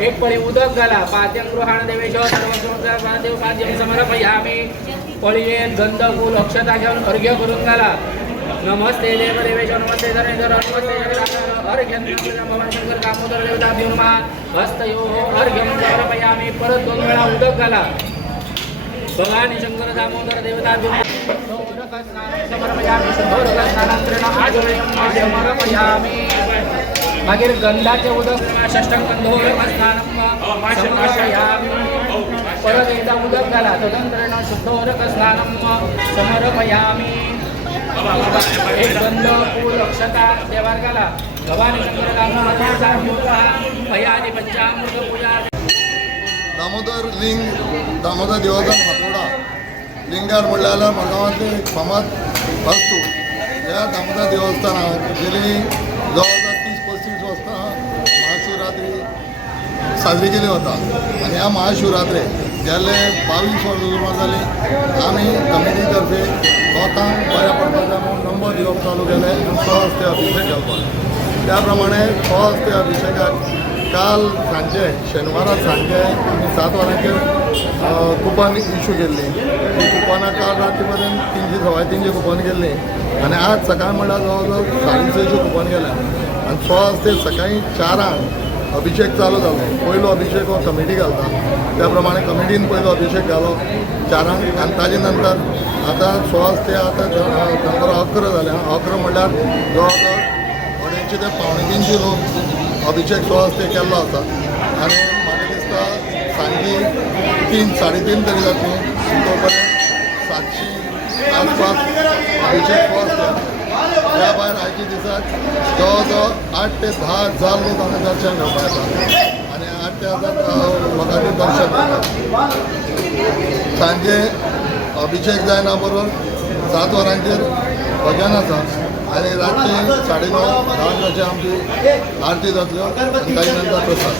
एक पळी उदक घाला पाद्यं गृहाण देवेशो सर्वदेव पाद्यं समर्पयामी पळीत गंध फूल अक्षता घेऊन अर्घ्य करून घाला नमस्ते देव देवेशो नमस्ते धरणेश्वर नमस्ते अर्घ्यं भगवान शंकर दामोदर देवता भीमा हस्तयो अर्घ्यं समर्पयामी परत 2 वेळा उदक घाला भगवान शंकर दामोदर देवता भीमा समर्पयामी स्नानांतरेण आचमनीयं समर्पयामी मागीर गंधाचे उदक षष्ठंगंधोरक स्नानम समर्पयामी परत एकदा उदक घाला तदनंतरेण शुद्धोरक स्नानम समर्पयामी एक गंध फूल अक्षता देवार घाला भवानी शंकर दामोदर भयादी पंचामृत पूजा दामोदर देवाचा फातोडा लिंगार म्हणल्यार मडगांवांतले एक फामाद वास्तू ह्या दामोदर देवस्थानात गेली जवळजवळ 30-35 वर्सां महाशिवरात्री साजरी केली वता आनी ह्या महाशिवरात्री गेल्ले 22 वर्सां जाली आमी कमिटी तर्फे लोकांक बऱ्या पडपाचे म्हणून नंबर दिवप चालू केले सहज ते अभिषेक घालपाक त्या प्रमाणे सहज ते अभिषेकाक काल सांजे शेनवारा सांजे आमी 7 वरांचेर कुपन इश्यू केल्ली कुपनां काल रात्री पर्यंत 300-350 कुपन केल्ली आनी आज सकाळी म्हणल्यार जवळ जवळ 650 कुपन केल्या आनी सहज ते सकाळी 4 अभिषेक चालू जालो पयलो अभिषेक हो कमिटी घालता त्या प्रमाणे कमिटीन पयलो अभिषेक घालो 4 आनी ताजे नंतर आतां सहज ते आतां नंबर 11 जाले 11 म्हणल्यार जवळ जवळ 250 ते 2.5 लोक अभिषेक सहज ते केल्लो आसा आनी म्हाका दिसता सांजी 3-3:30 तरी जातली तो पर्यंत 700 आसपास अभिषेक सहज त्या भायर आयच्या दिसाक जवळ जवळ 8 ते 10 हजार लोक हांगा दर्शन घेवपाक येतात आनी 8 ते 10 लोकांचें दर्शन जाता सांजे अभिषेक जायना बरोबर 7 वरांचेर भजन आसा आनी रातची 9:30-10 अशें आमची आरती जातल्यो आनी ताजे नंतर प्रसाद